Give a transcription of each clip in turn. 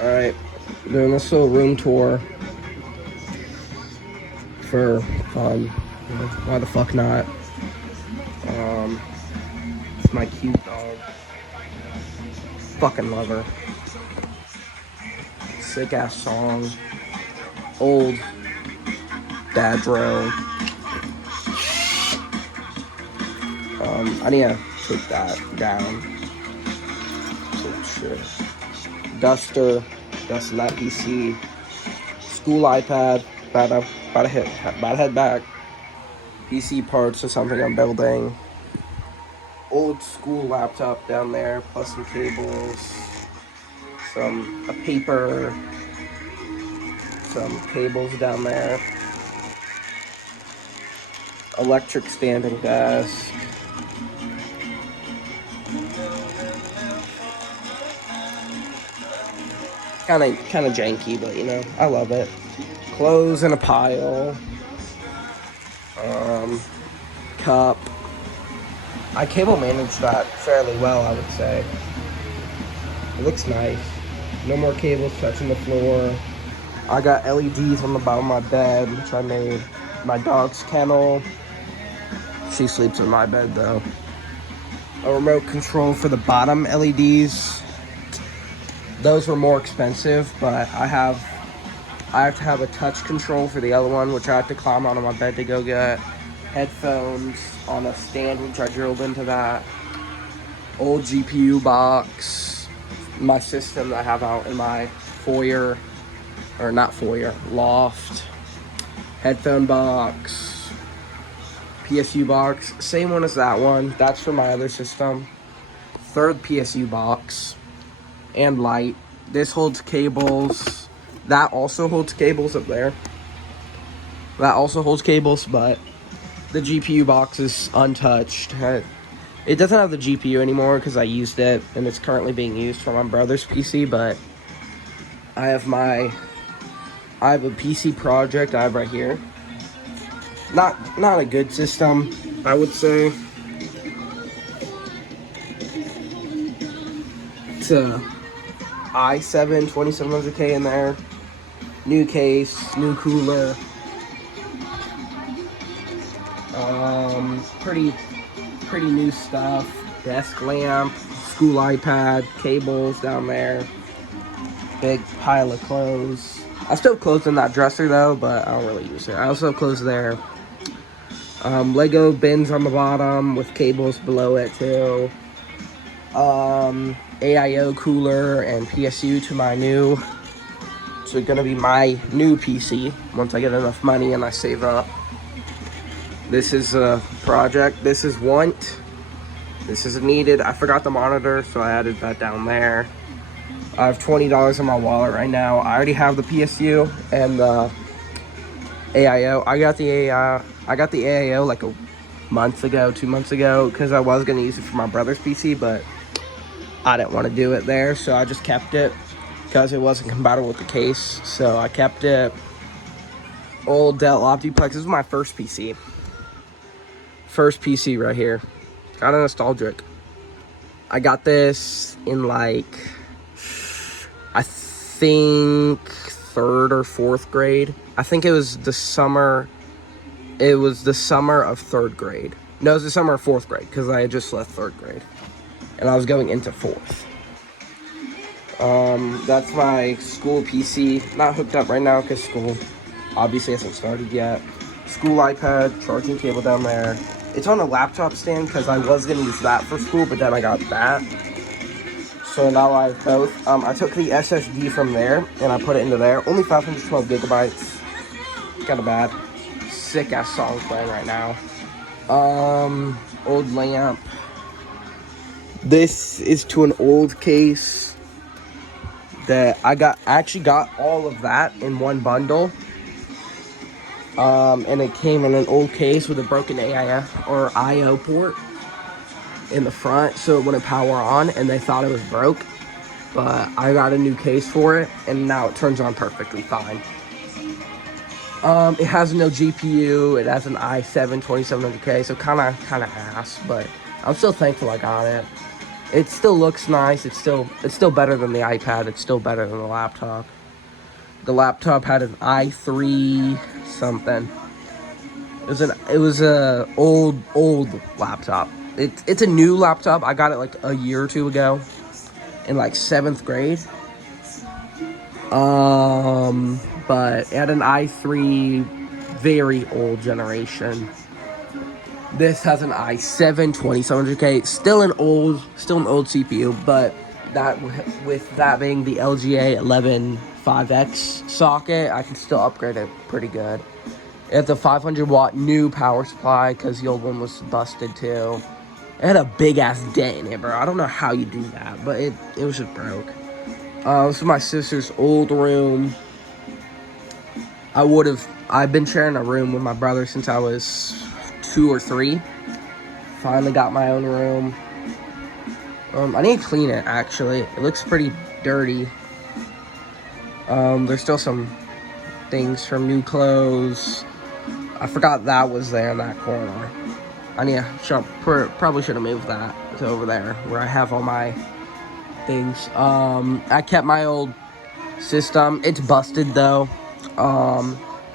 Alright, doing this little room tour for fun. Why the fuck not? It's my cute dog. Fucking love her. Sick ass song. Old Dadro. I need to take that down. Oh shit. Dusting that PC. School iPad. About to head back. PC parts or something I'm building. Old school laptop down there, plus some cables, a paper, some cables down there. Electric standing desk. Kind of janky, but you know, I love it. Clothes in a pile. Cup. I cable managed that fairly well, I would say. It looks nice. No more cables touching the floor. I got LEDs on the bottom of my bed, which I made. My dog's kennel. She sleeps in my bed though. A remote control for the bottom LEDs. Those were more expensive, but I have to have a touch control for the other one, which I have to climb onto my bed to go get. Headphones on a stand, which I drilled into that. Old GPU box. My system that I have out in my foyer, or not foyer, loft. Headphone box. PSU box. Same one as that one. That's for my other system. Third PSU box. And light. This holds cables. That also holds cables up there. That also holds cables, but the GPU box is untouched. It doesn't have the GPU anymore because I used it and it's currently being used for my brother's PC, but I have a PC project I have right here. Not a good system, I would say. It's a i7 2700K in there. New case, new cooler. Pretty new stuff. Desk lamp, school iPad, cables down there. Big pile of clothes. I still have clothes in that dresser though, but I don't really use it. I also have clothes there. Lego bins on the bottom with cables below it too. AIO cooler and PSU to my new. So it's gonna be my new PC once I get enough money and I save up. This is a project. This is want. This is needed. I forgot the monitor, so I added that down there. I have $20 in my wallet right now. I already have the PSU and the AIO. I got the AIO like a month ago, 2 months ago, because I was gonna use it for my brother's PC, but I didn't want to do it there, so I just kept it because it wasn't compatible with the case. So I kept it. Old Dell Optiplex. This is my first PC. First PC right here. Kind of nostalgic. I got this in like, I think 3rd or 4th grade. I think it was the summer. It was the summer of 3rd grade. No, it was the summer of 4th grade because I had just left 3rd grade. And I was going into 4th. That's my school PC. Not hooked up right now because school obviously hasn't started yet. School iPad, charging cable down there. It's on a laptop stand because I was going to use that for school, but then I got that. So now I have both. I took the SSD from there and I put it into there. Only 512 gigabytes. Kind of bad. Sick ass song playing right now. Old lamp. This is to an old case that I actually got all of that in one bundle. And it came in an old case with a broken AIF or IO port in the front, so it wouldn't power on, and they thought it was broke. But I got a new case for it, and now it turns on perfectly fine. It has no GPU. It has an i7 2700K, so kind of ass, but I'm still thankful I got it. It still looks nice. It's still better than the iPad. It's still better than the laptop. The laptop had an i3 something. It was a old laptop. It's a new laptop. I got it like a year or two ago in like 7th grade. But it had an i3, very old generation. This has an i7 2700K, still an old CPU, but that with that being the LGA 11.5X socket, I can still upgrade it pretty good. It has a 500-watt new power supply because the old one was busted too. It had a big ass dent in it, bro. I don't know how you do that, but it was just broke. This is my sister's old room. I've been sharing a room with my brother since I was 2 or 3. Finally got my own room. I need to clean it, actually. It looks pretty dirty. There's still some things from new clothes. I forgot that was there in that corner. I need to probably should have moved that to over there where I have all my things. I kept my old system. It's busted though.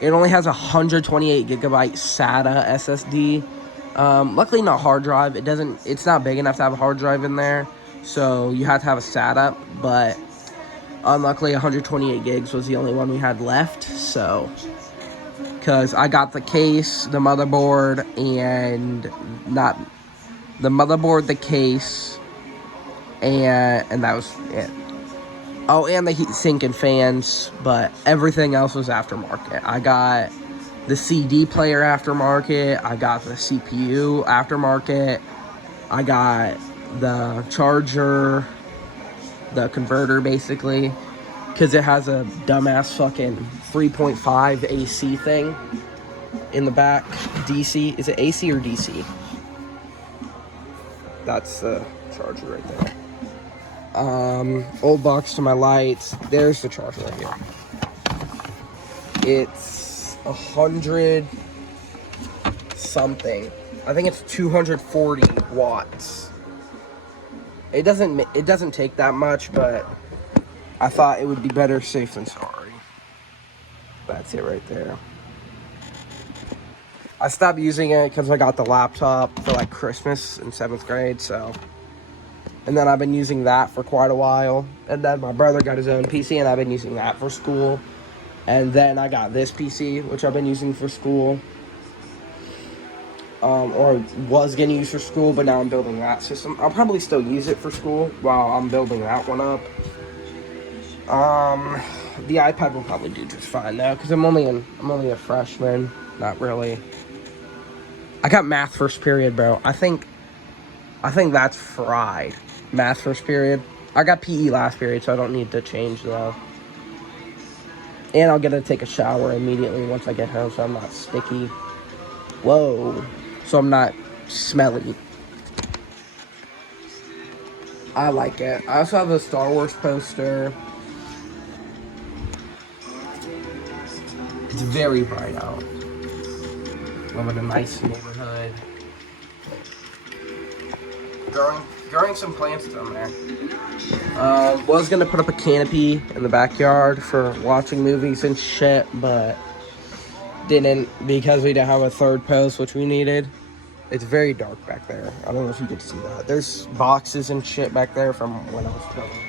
It only has 128 gigabyte SATA SSD. Luckily not hard drive. It's not big enough to have a hard drive in there, so you have to have a SATA, but unluckily 128 gigs was the only one we had left, so because I got the case, the motherboard, and not the motherboard, the case, and that was it. Oh, and the heatsink and fans, but everything else was aftermarket. I got the CD player aftermarket, I got the CPU aftermarket, I got the charger, the converter basically, because it has a dumbass fucking 3.5 AC thing in the back. DC, is it AC or DC? That's the charger right there. Old box to my lights. There's the charger right here. It's 100 something. I think it's 240 watts. It doesn't take that much, but I thought it would be better safe than sorry. That's it right there. I stopped using it because I got the laptop for like Christmas in 7th grade, so. And then I've been using that for quite a while. And then my brother got his own PC, and I've been using that for school. And then I got this PC, which I've been using for school. Or was going to use for school, but now I'm building that system. I'll probably still use it for school while I'm building that one up. The iPad will probably do just fine now, because I'm only a freshman. Not really. I got math first period, bro. I think that's fried. Math first period. I got PE last period, so I don't need to change though. And I'll get to take a shower immediately once I get home, so I'm not sticky. Whoa. So I'm not smelly. I like it. I also have a Star Wars poster. It's very bright out. Live in a nice neighborhood. Growing some plants down there. Was gonna put up a canopy in the backyard for watching movies and shit, but didn't because we didn't have a third post, which we needed. It's very dark back there. I don't know if you can see that. There's boxes and shit back there from when I was filming.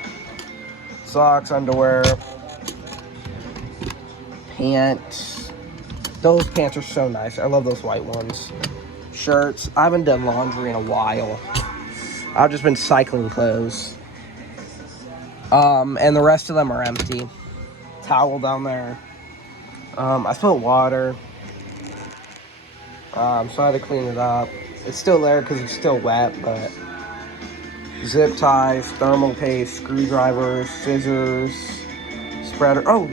Socks, underwear, pants. Those pants are so nice. I love those white ones. Shirts. I haven't done laundry in a while. I've just been cycling clothes. And the rest of them are empty. Towel down there. I spilled water. So I had to clean it up. It's still there because it's still wet, but zip ties, thermal paste, screwdrivers, scissors, spreader. Oh!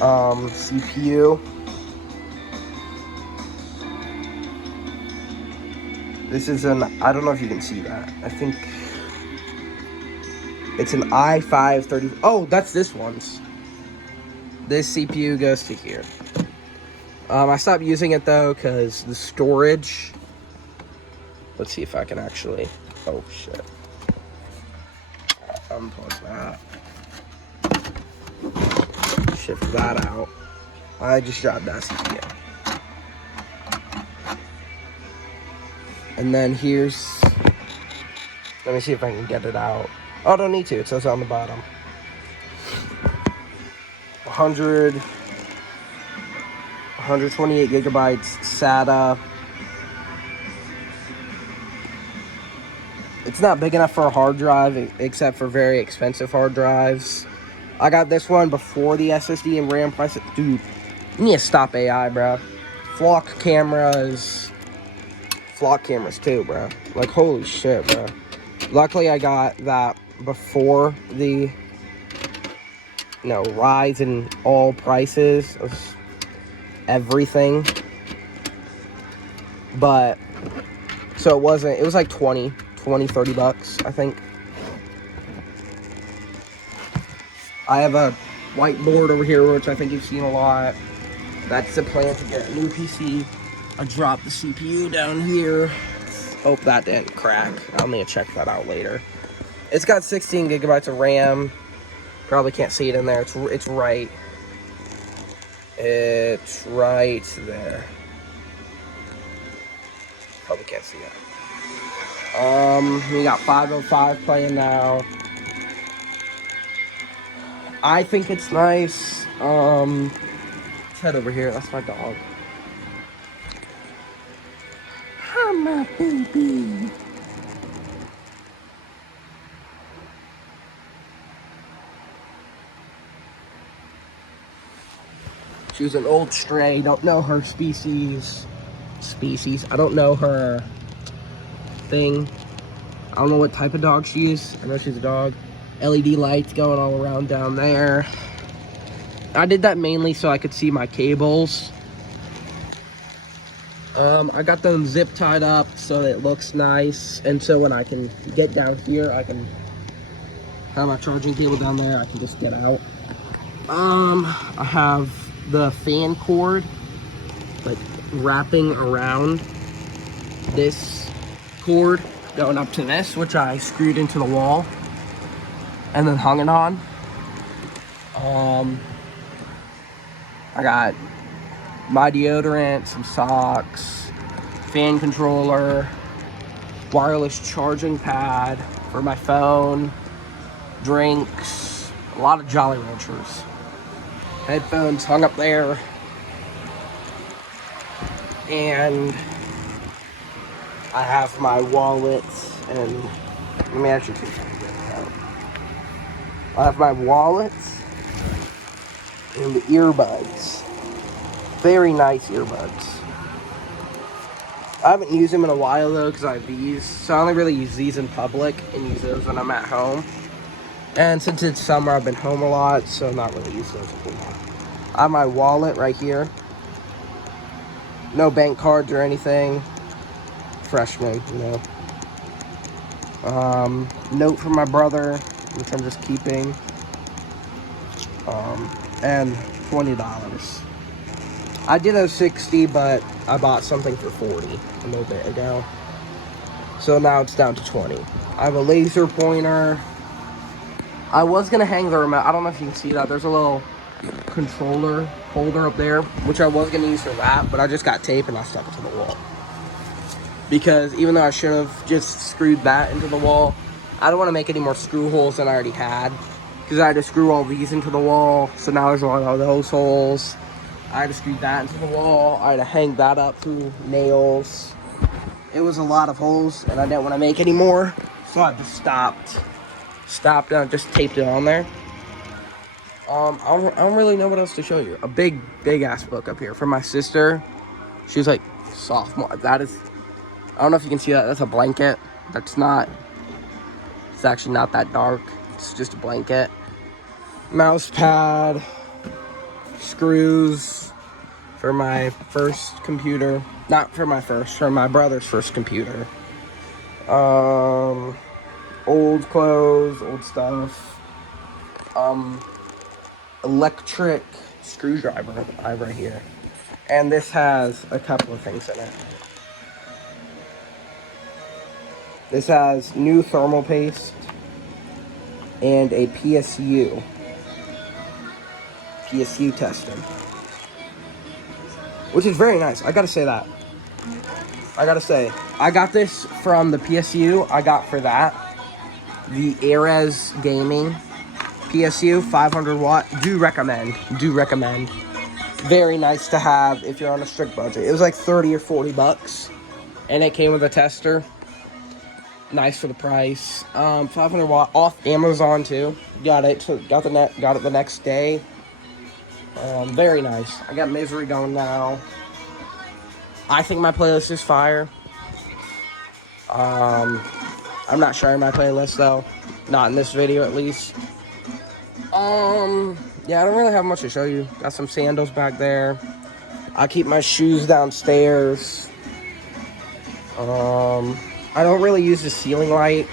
CPU. This is I don't know if you can see that. I think it's an i5-30. Oh, that's this one's. This CPU goes to here. I stopped using it though because the storage. Let's see if I can actually Oh shit. Unplug that. Shift that out. I just dropped that CPU. And then here's, let me see if I can get it out. Oh, I don't need to, it says on the bottom. 128 gigabytes SATA. It's not big enough for a hard drive, except for very expensive hard drives. I got this one before the SSD and RAM prices. Dude, you need to stop AI, bro. Flock cameras too, bro. Like, holy shit, bro. Luckily, I got that before the, rise in all prices of everything. But, so it was like 30 bucks, I think. I have a whiteboard over here, which I think you've seen a lot. That's the plan to get a new PC. I dropped the CPU down here. Hope that didn't crack. I'll need to check that out later. It's got 16 gigabytes of RAM. Probably can't see it in there. It's right. It's right there. Probably can't see it. We got 505 playing now. I think it's nice. Let's head over here. That's my dog. Hi, my baby. She was an old stray. Don't know her species. I don't know her thing. I don't know what type of dog she is. I know she's a dog. LED lights going all around down there. I did that mainly so I could see my cables. I got them zip tied up so it looks nice, and so when I can get down here, I can have my charging cable down there. I can just get out. I have the fan cord like wrapping around this cord going up to this, which I screwed into the wall and then hung it on. I got my deodorant, some socks, fan controller, wireless charging pad for my phone, drinks, a lot of Jolly Ranchers, headphones hung up there, and I have my wallet, and let me actually see if I can get it out. I have my wallet and the earbuds. Very nice earbuds. I haven't used them in a while though, because I have these, so I only really use these in public and use those when I'm at home. And since it's summer, I've been home a lot, so I'm not really using those a lot. I have my wallet right here. No bank cards or anything. Freshman, Note from my brother, which I'm just keeping. And $20. I did have 60, but I bought something for 40 a little bit ago. So now it's down to 20. I have a laser pointer. I was gonna hang the remote. I don't know if you can see that. There's a little controller holder up there, which I was gonna use for that, but I just got tape and I stuck it to the wall. Because even though I should have just screwed that into the wall, I don't want to make any more screw holes than I already had. Because I had to screw all these into the wall, so now there's a lot of those holes. I had to screw that into the wall. I had to hang that up through nails. It was a lot of holes, and I didn't want to make any more, so I just stopped and I just taped it on there. I don't really know what else to show you. A big ass book up here from my sister. She was like sophomore. That is, I don't know if you can see that. That's a blanket. It's actually not that dark. It's just a blanket. Mouse pad. Screws for my first computer. Not for my first, for my brother's first computer. Old clothes, old stuff. Electric screwdriver I have right here. And this has a couple of things in it. This has new thermal paste and a PSU testing, which is very nice. I gotta say that. I got this from the PSU. I got for that the Ares Gaming PSU 500 watt. Do recommend. Very nice to have if you're on a strict budget. It was like 30 or 40 bucks, and it came with a tester. Nice for the price. 500 watt off Amazon too. Got it the next day. Very nice. I got Misery going now. I think my playlist is fire. I'm not sharing my playlist though. Not in this video at least. Yeah, I don't really have much to show you. Got some sandals back there. I keep my shoes downstairs. I don't really use the ceiling light.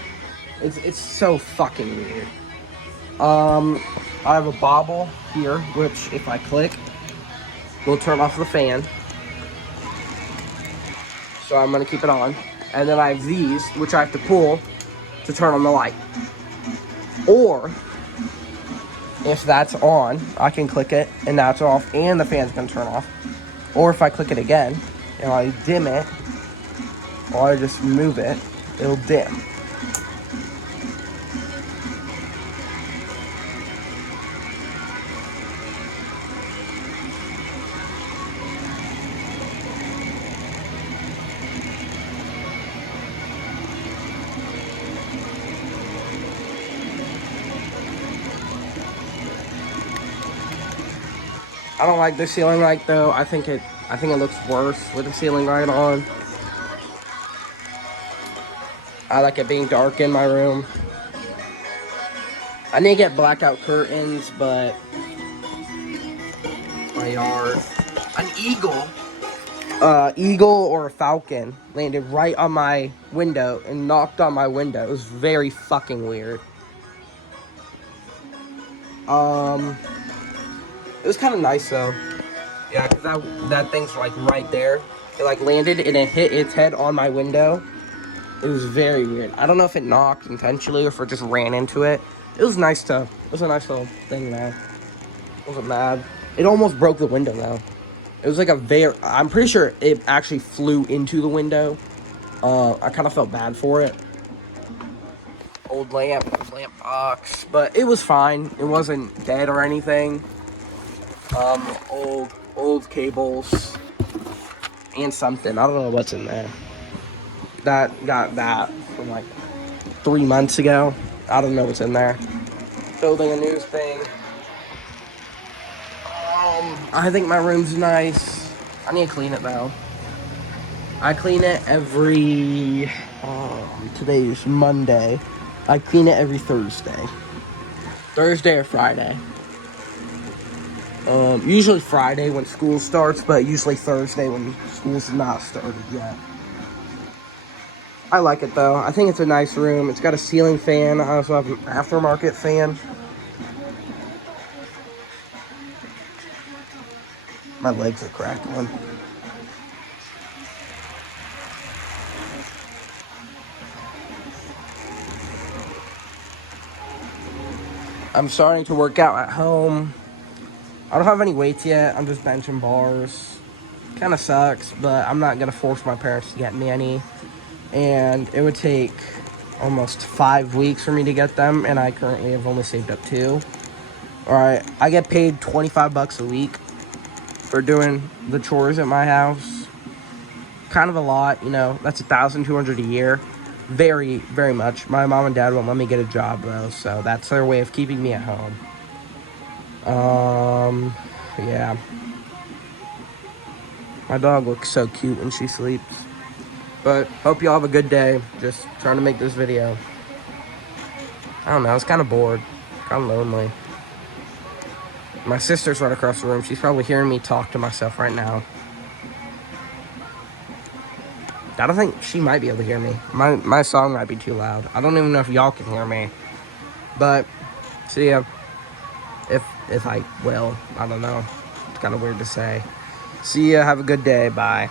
It's so fucking weird. I have a bobble here, which if I click, will turn off the fan. So I'm gonna keep it on. And then I have these, which I have to pull to turn on the light. Or, if that's on, I can click it, and that's off, and the fan's gonna turn off. Or if I click it again, and I dim it, or I just move it, it'll dim. I don't like the ceiling light though. I think it looks worse with the ceiling light on. I like it being dark in my room. I need to get blackout curtains, but my yard. An eagle or a falcon landed right on my window and knocked on my window. It was very fucking weird. It was kind of nice though. Yeah, because that thing's like right there. It like landed and it hit its head on my window. It was very weird. I don't know if it knocked intentionally or if it just ran into it. It was nice though. It was a nice little thing though. Wasn't mad. It almost broke the window though. It was like I'm pretty sure it actually flew into the window. I kind of felt bad for it. Old lamp box, but it was fine. It wasn't dead or anything. Old cables and something. I don't know what's in there. Got that from like 3 months ago. I don't know what's in there. Building a new thing. I think my room's nice. I need to clean it though. I clean it every, today's Monday. I clean it every Thursday. Thursday or Friday. Usually Friday when school starts, but usually Thursday when school's not started yet. I like it though. I think it's a nice room. It's got a ceiling fan. I also have an aftermarket fan. My legs are crackling. I'm starting to work out at home. I don't have any weights yet. I'm just benching bars. Kind of sucks, but I'm not going to force my parents to get me any. And it would take almost 5 weeks for me to get them, and I currently have only saved up 2. Alright, I get paid 25 bucks a week for doing the chores at my house. Kind of a lot, you know. That's $1,200 a year. Very, very much. My mom and dad won't let me get a job, though, so that's their way of keeping me at home. Yeah. My dog looks so cute when she sleeps. But, hope y'all have a good day. Just trying to make this video. I don't know, I was kind of bored. Kind of lonely. My sister's right across the room. She's probably hearing me talk to myself right now. I don't think she might be able to hear me. My song might be too loud. I don't even know if y'all can hear me. But, see ya. If I will. I don't know. It's kind of weird to say. See ya. Have a good day. Bye.